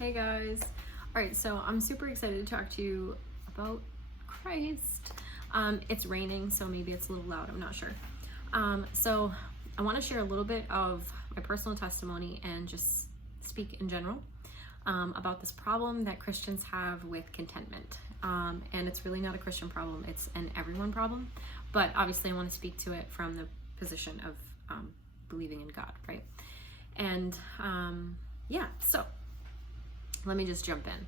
Hey guys. All right, so I'm super excited to talk to you about Christ. It's raining, so maybe it's a little loud, I'm not sure. So I want to share a little bit of my personal testimony and just speak in general about this problem that Christians have with contentment. And it's really not a Christian problem, it's an everyone problem. But obviously I want to speak to it from the position of believing in God, right? And so let me just jump in.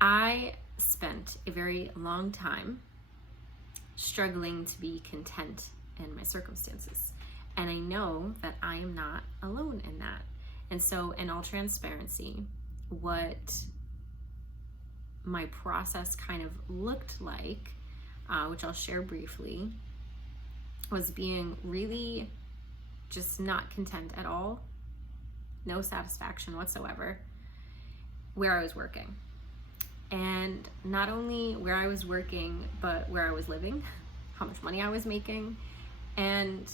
I spent a very long time struggling to be content in my circumstances. And I know that I am not alone in that. And so, in all transparency, what my process kind of looked like, which I'll share briefly, was being really just not content at all. No satisfaction whatsoever where I was working. And not only where I was working, but where I was living, how much money I was making. And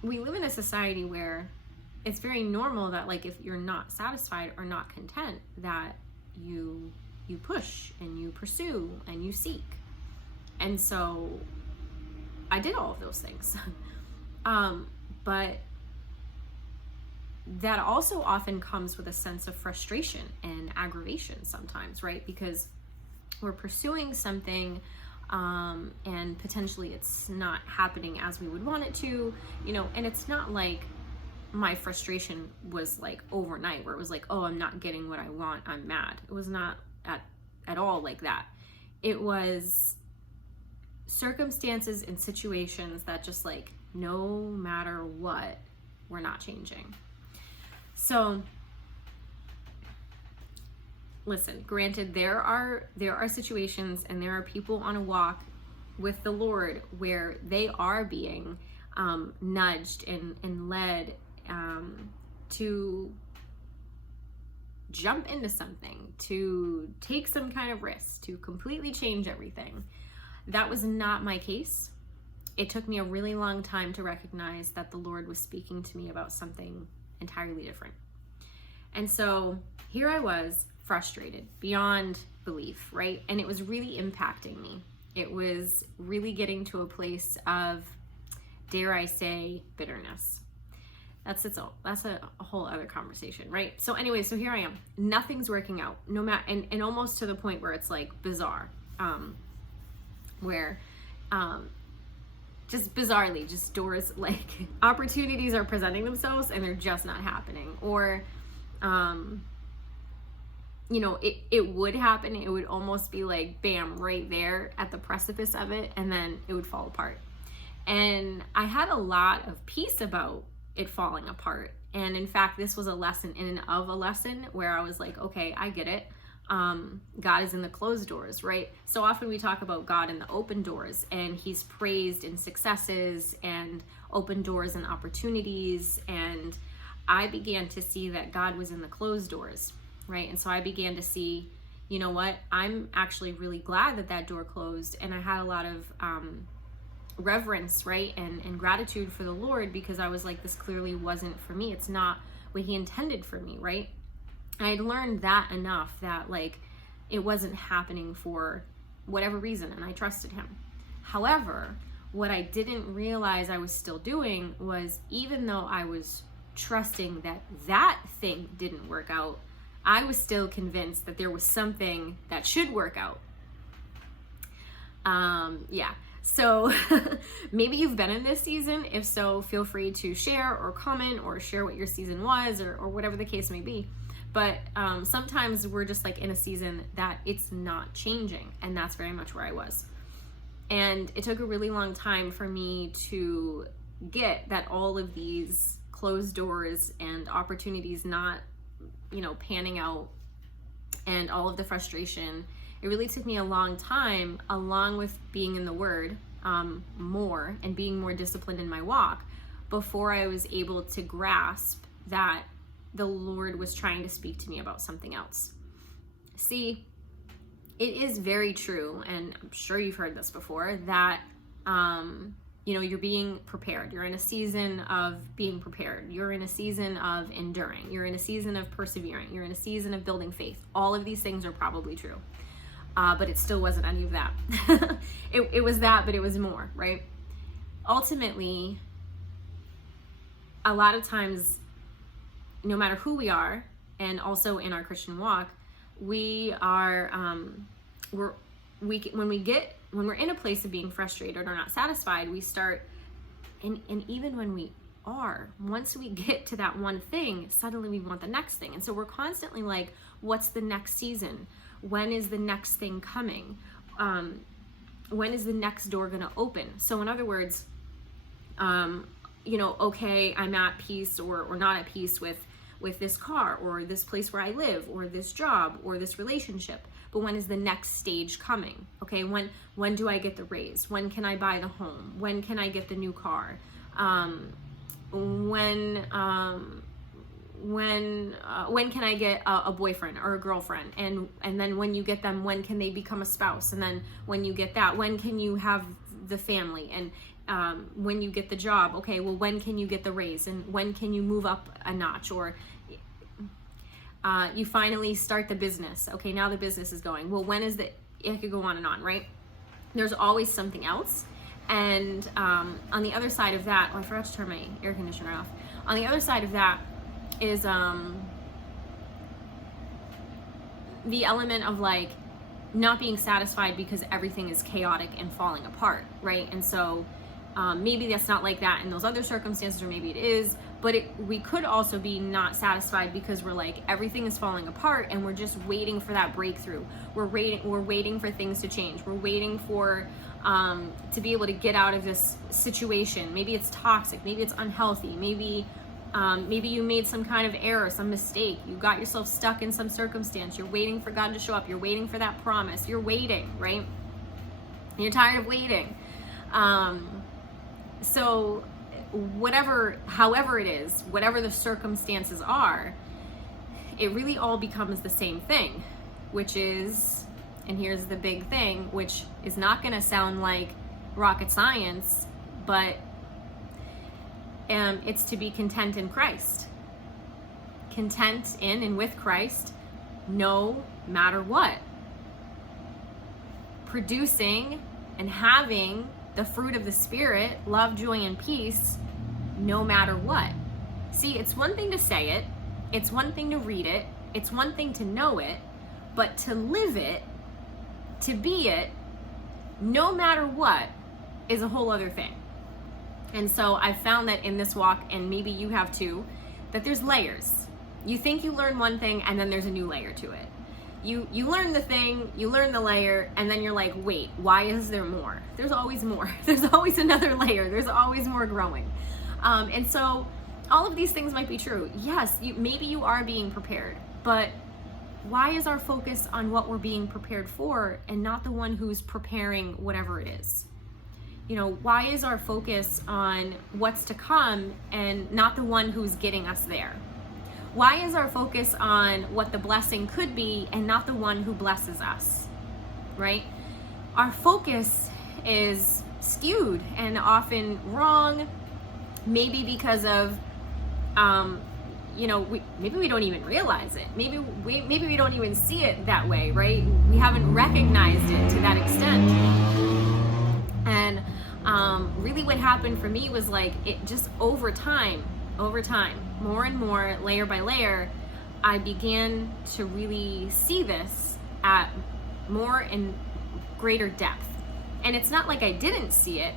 we live in a society where it's very normal that, like, if you're not satisfied or not content, that you push and you pursue and you seek. And so I did all of those things. But that also often comes with a sense of frustration and aggravation sometimes, right? Because we're pursuing something and potentially it's not happening as we would want it to, and it's not like my frustration was like overnight where it was like, oh, I'm not getting what I want, I'm mad. It was not at all like that. It was circumstances and situations that just, like, no matter what, we're not changing. So listen, granted, there are situations and there are people on a walk with the Lord where they are being nudged and led to jump into something, to take some kind of risk, to completely change everything. That was not my case. It took me a really long time to recognize that the Lord was speaking to me about something entirely different. And so here I was, frustrated beyond belief, right? And it was really impacting me. It was really getting to a place of, dare I say, bitterness. That's a whole other conversation, right? So anyway, so here I am. Nothing's working out, no matter, and almost to the point where it's like bizarre, where just bizarrely, just doors, like, opportunities are presenting themselves and they're just not happening. Or, it would happen. It would almost be like, bam, right there at the precipice of it, and then it would fall apart. And I had a lot of peace about it falling apart. And in fact, this was a lesson in and of a lesson where I was like, okay, I get it. God is in the closed doors, right? So often we talk about God in the open doors, and he's praised in successes and open doors and opportunities. And I began to see that God was in the closed doors, right? And so I began to see, you know what? I'm actually really glad that door closed. And I had a lot of reverence, right? And gratitude for the Lord, because I was like, this clearly wasn't for me. It's not what he intended for me, right? I had learned that enough that, like, it wasn't happening for whatever reason, and I trusted him. However, what I didn't realize I was still doing was, even though I was trusting that thing didn't work out, I was still convinced that there was something that should work out. So maybe you've been in this season. If so, feel free to share or comment or share what your season was, or whatever the case may be. But sometimes we're just, like, in a season that it's not changing, and that's very much where I was. And it took a really long time for me to get that all of these closed doors and opportunities not, panning out, and all of the frustration. It really took me a long time, along with being in the Word more and being more disciplined in my walk, before I was able to grasp that the Lord was trying to speak to me about something else. See, it is very true, and I'm sure you've heard this before, that you're being prepared. You're in a season of being prepared. You're in a season of enduring. You're in a season of persevering. You're in a season of building faith. All of these things are probably true. But it still wasn't any of that. It was that, but it was more, right? Ultimately, a lot of times, no matter who we are, and also in our Christian walk, we are, when we're in a place of being frustrated or not satisfied, we start, and even when we are, once we get to that one thing, suddenly we want the next thing. And so we're constantly like, what's the next season? When is the next thing coming? When is the next door going to open? So in other words, okay, I'm at peace or not at peace with this car or this place where I live or this job or this relationship. But when is the next stage coming? Okay, when do I get the raise? When can I buy the home? When can I get the new car? When can I get a boyfriend or a girlfriend? And then when you get them, when can they become a spouse? And then when you get that, when can you have the family? And when you get the job, okay, well, when can you get the raise? And when can you move up a notch? Or you finally start the business. Okay, now the business is going. Well, when is it could go on and on, right? There's always something else. And on the other side of that, I forgot to turn my air conditioner off. On the other side of that is the element of like not being satisfied because everything is chaotic and falling apart, right? And so maybe that's not like that in those other circumstances, or maybe it is, but we could also be not satisfied because we're like, everything is falling apart and we're just waiting for that breakthrough. We're waiting for things to change. We're waiting for to be able to get out of this situation. Maybe it's toxic, maybe it's unhealthy, maybe you made some kind of error, some mistake, you got yourself stuck in some circumstance, you're waiting for God to show up, you're waiting for that promise, you're waiting, right? You're tired of waiting. So however it is, whatever the circumstances are, it really all becomes the same thing, which is, and here's the big thing, which is not going to sound like rocket science, but it's to be content in Christ. Content in and with Christ, no matter what. Producing and having the fruit of the Spirit, love, joy, and peace, no matter what. See, it's one thing to say it, it's one thing to read it, it's one thing to know it, but to live it, to be it, no matter what, is a whole other thing. And so I found that in this walk, and maybe you have too, that there's layers. You think you learn one thing and then there's a new layer to it. You learn the thing, you learn the layer, and then you're like, wait, why is there more? There's always more. There's always another layer. There's always more growing. And so all of these things might be true. Yes, maybe you are being prepared, but why is our focus on what we're being prepared for and not the one who's preparing whatever it is? Why is our focus on what's to come and not the one who's getting us there? Why is our focus on what the blessing could be and not the one who blesses us, right? Our focus is skewed and often wrong, maybe because of, maybe we don't even realize it. Maybe we don't even see it that way, right? We haven't recognized it to that extent. And really what happened for me was like, it just over time, more and more, layer by layer, I began to really see this at more and greater depth. And it's not like I didn't see it,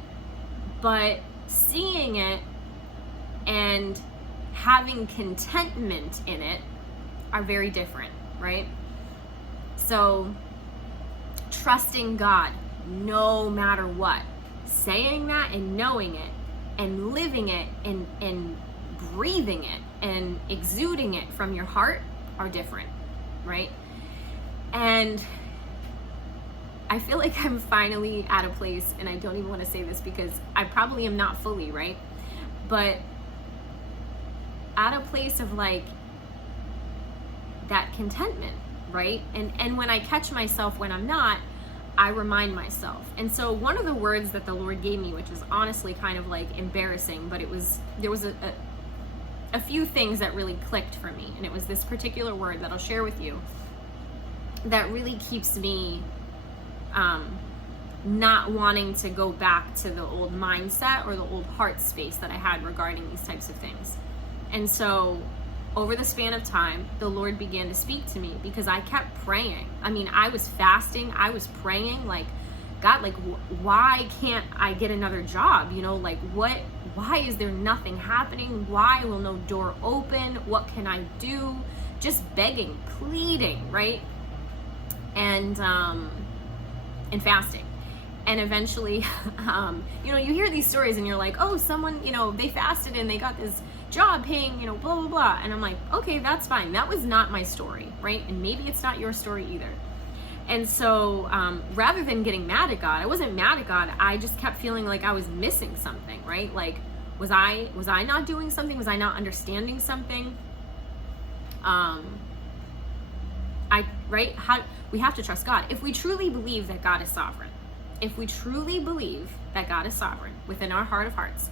but seeing it and having contentment in it are very different, right? So trusting God no matter what, saying that and knowing it and living it and breathing it and exuding it from your heart are different, right? And I feel like I'm finally at a place, and I don't even want to say this because I probably am not fully, right? But at a place of like that contentment, right? And when I catch myself when I'm not, I remind myself. And so one of the words that the Lord gave me, which is honestly kind of like embarrassing, but there was a few things that really clicked for me. And it was this particular word that I'll share with you that really keeps me not wanting to go back to the old mindset or the old heart space that I had regarding these types of things. And so over the span of time, the Lord began to speak to me because I kept praying. I mean, I was fasting, I was praying like, God, like, why can't I get another job? You know, like, why is there nothing happening? Why will no door open? What can I do? Just begging, pleading, right? And fasting. And eventually, you know, you hear these stories and you're like, oh, someone, you know, they fasted and they got this job paying, you know, blah, blah, blah. And I'm like, okay, that's fine. That was not my story, right? And maybe it's not your story either. And so rather than getting mad at God, I wasn't mad at God. I just kept feeling like I was missing something, right? Like, was I not doing something? Was I not understanding something? We have to trust God. If we truly believe that God is sovereign, if we truly believe that God is sovereign within our heart of hearts,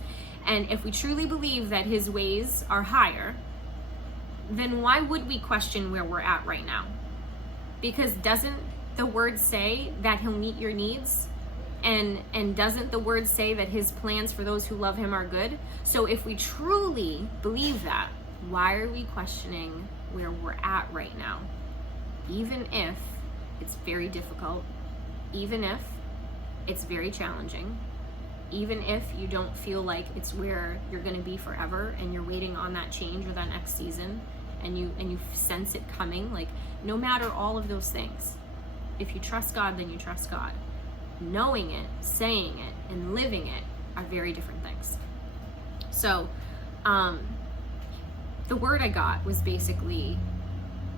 and if we truly believe that his ways are higher, then why would we question where we're at right now? Because doesn't the word say that he'll meet your needs? And doesn't the word say that his plans for those who love him are good? So if we truly believe that, why are we questioning where we're at right now? Even if it's very difficult, even if it's very challenging, even if you don't feel like it's where you're going to be forever and you're waiting on that change or that next season and you sense it coming, like, no matter all of those things, if you trust God, then you trust God. Knowing it, saying it, and living it are very different things. So the word I got was basically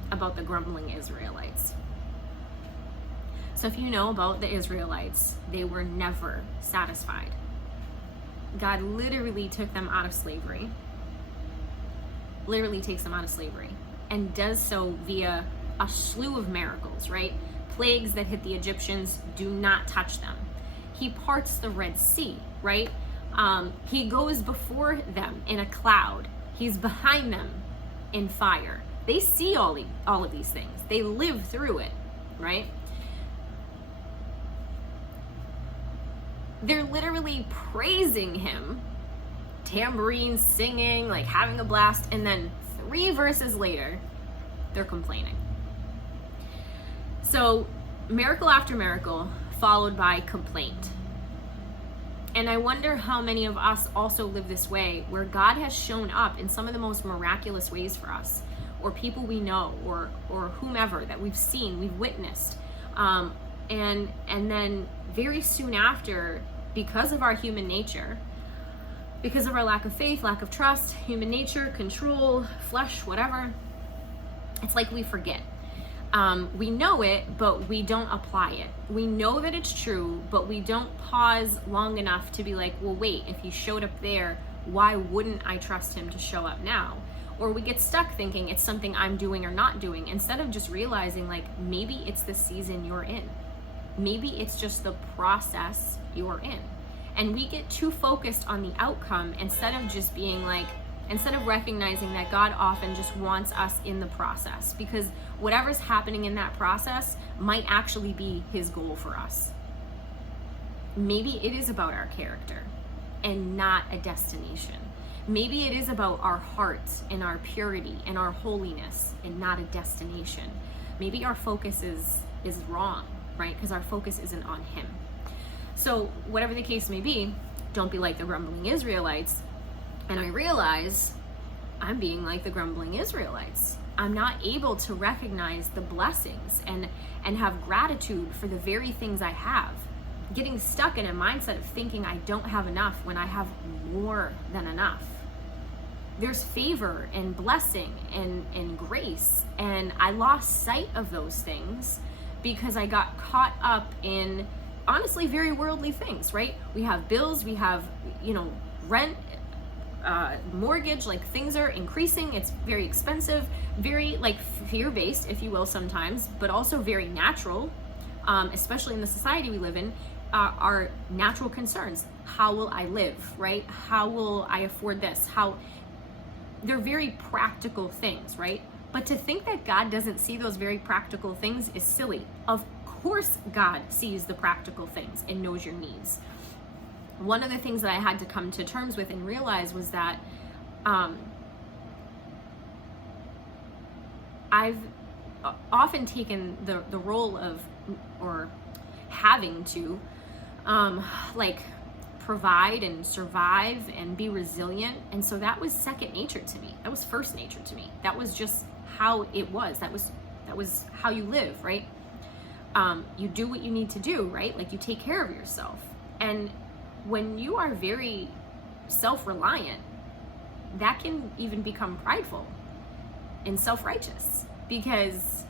about the grumbling Israelites. So if you know about the Israelites, they were never satisfied. God literally took them out of slavery, literally takes them out of slavery, and does so via a slew of miracles, right? Plagues that hit the Egyptians, do not touch them. He parts the Red Sea, right? He goes before them in a cloud. He's behind them in fire. They see all of these things. They live through it, right? They're literally praising him, tambourine singing, like having a blast, and then 3 verses later, they're complaining. So miracle after miracle, followed by complaint. And I wonder how many of us also live this way, where God has shown up in some of the most miraculous ways for us, or people we know, or whomever that we've seen, we've witnessed. And then very soon after, because of our human nature, because of our lack of faith, lack of trust, human nature, control, flesh, whatever, it's like we forget. We know it, but we don't apply it. We know that it's true, but we don't pause long enough to be like, well, wait, if he showed up there, why wouldn't I trust him to show up now? Or we get stuck thinking it's something I'm doing or not doing, instead of just realizing, like, maybe it's the season you're in. Maybe it's just the process you're in. And we get too focused on the outcome instead of recognizing that God often just wants us in the process, because whatever's happening in that process might actually be his goal for us. Maybe it is about our character and not a destination. Maybe it is about our hearts and our purity and our holiness and not a destination. Maybe our focus is wrong, right? Because our focus isn't on him. So whatever the case may be, don't be like the grumbling Israelites. And I realize I'm being like the grumbling Israelites. I'm not able to recognize the blessings and have gratitude for the very things I have. Getting stuck in a mindset of thinking I don't have enough when I have more than enough. There's favor and blessing and grace, and I lost sight of those things because I got caught up in, honestly, very worldly things, right? We have bills, we have, rent, mortgage, like things are increasing. It's very expensive, very like fear-based, if you will, sometimes, but also very natural, especially in the society we live in, are natural concerns. How will I live, right? How will I afford this? They're very practical things, right? But to think that God doesn't see those very practical things is silly. Of course God sees the practical things and knows your needs. One of the things that I had to come to terms with and realize was that I've often taken the role of, or having to provide and survive and be resilient. And so that was second nature to me. That was first nature to me. That was just how it was. That was how you live, right? You do what you need to do, right? Like, you take care of yourself. And when you are very self-reliant, that can even become prideful and self-righteous, because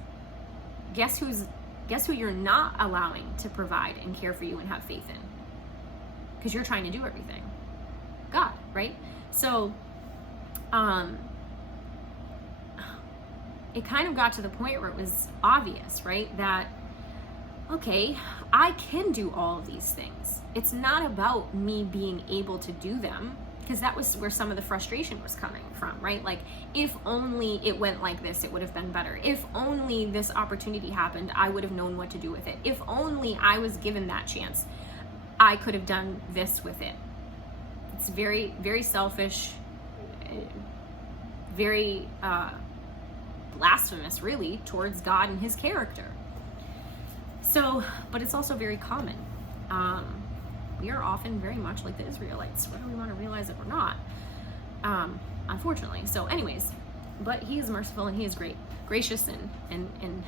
guess who you're not allowing to provide and care for you and have faith in? Because you're trying to do everything. God, right? So it kind of got to the point where it was obvious, right, that okay, I can do all of these things. It's not about me being able to do them, because that was where some of the frustration was coming from, right? Like, if only it went like this, it would have been better. If only this opportunity happened, I would have known what to do with it. If only I was given that chance, I could have done this with it. It's very, very selfish, very blasphemous, really, towards God and his character. So, but it's also very common. We are often very much like the Israelites, whether we want to realize it or not, unfortunately. So anyways, but he is merciful and he is gracious and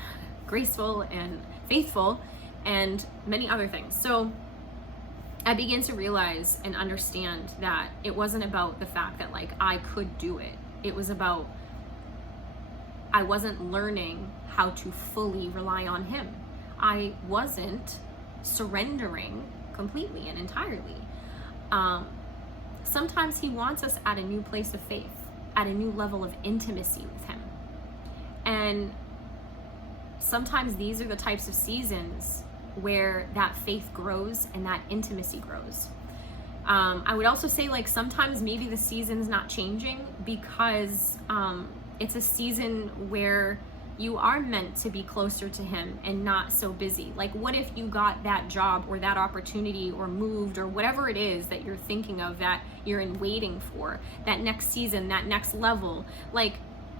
graceful and faithful and many other things. So I began to realize and understand that it wasn't about the fact that like I could do it. It was about I wasn't learning how to fully rely on him. I wasn't surrendering completely and entirely. Sometimes he wants us at a new place of faith, at a new level of intimacy with him. And sometimes these are the types of seasons where that faith grows and that intimacy grows. I would also say, like, sometimes maybe the season's not changing because it's a season where you are meant to be closer to him and not so busy. Like, what if you got that job or that opportunity or moved or whatever it is that you're thinking of, that you're in waiting for, that next season, that next level, like,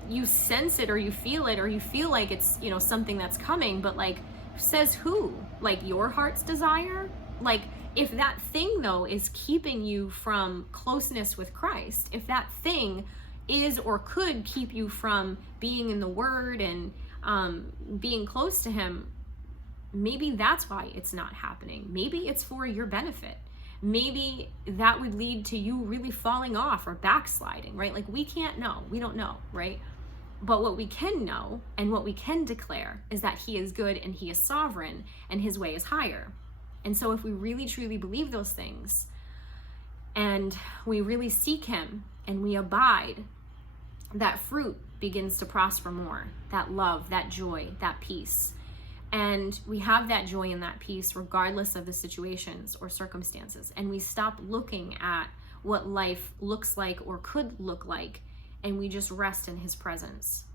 you sense it or you feel it or you feel like it's, you know, something that's coming, but like, says who? Like, your heart's desire? Like, if that thing though is keeping you from closeness with Christ, if that thing is or could keep you from being in the Word and being close to him, maybe that's why it's not happening. Maybe it's for your benefit. Maybe that would lead to you really falling off or backsliding, right? Like, we can't know. We don't know, right? But what we can know and what we can declare is that he is good and he is sovereign and his way is higher. And so if we really truly believe those things and we really seek him and we abide, that fruit begins to prosper more. That love, that joy, that peace. And we have that joy and that peace regardless of the situations or circumstances. And we stop looking at what life looks like or could look like, and we just rest in his presence.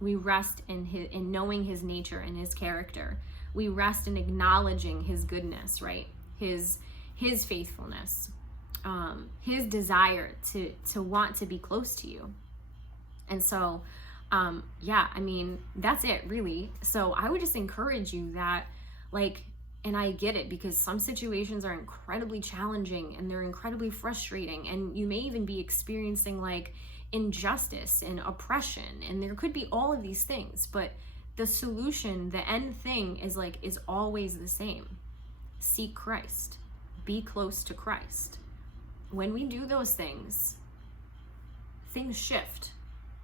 We rest in knowing his nature and his character. We rest in acknowledging his goodness, right? His faithfulness, his desire to want to be close to you. And so, yeah, I mean, that's it really. So I would just encourage you that, like, and I get it, because some situations are incredibly challenging and they're incredibly frustrating, and you may even be experiencing like injustice and oppression, and there could be all of these things, but the solution, the end thing is always the same. Seek Christ. Be close to Christ. When we do those things, things shift.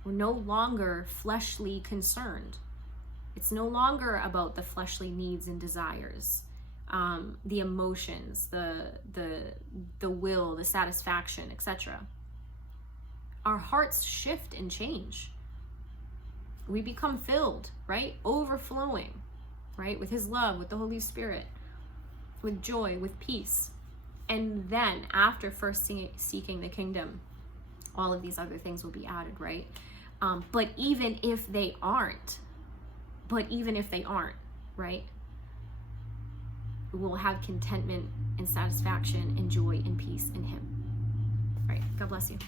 We're no longer fleshly concerned. It's no longer about the fleshly needs and desires, the emotions, the will, the satisfaction, etc. Our hearts shift and change. We become filled, right? Overflowing, right? With his love, with the Holy Spirit, with joy, with peace. And then after first seeking the kingdom, all of these other things will be added, right? But even if they aren't, right? We'll have contentment and satisfaction and joy and peace in him. All right, God bless you.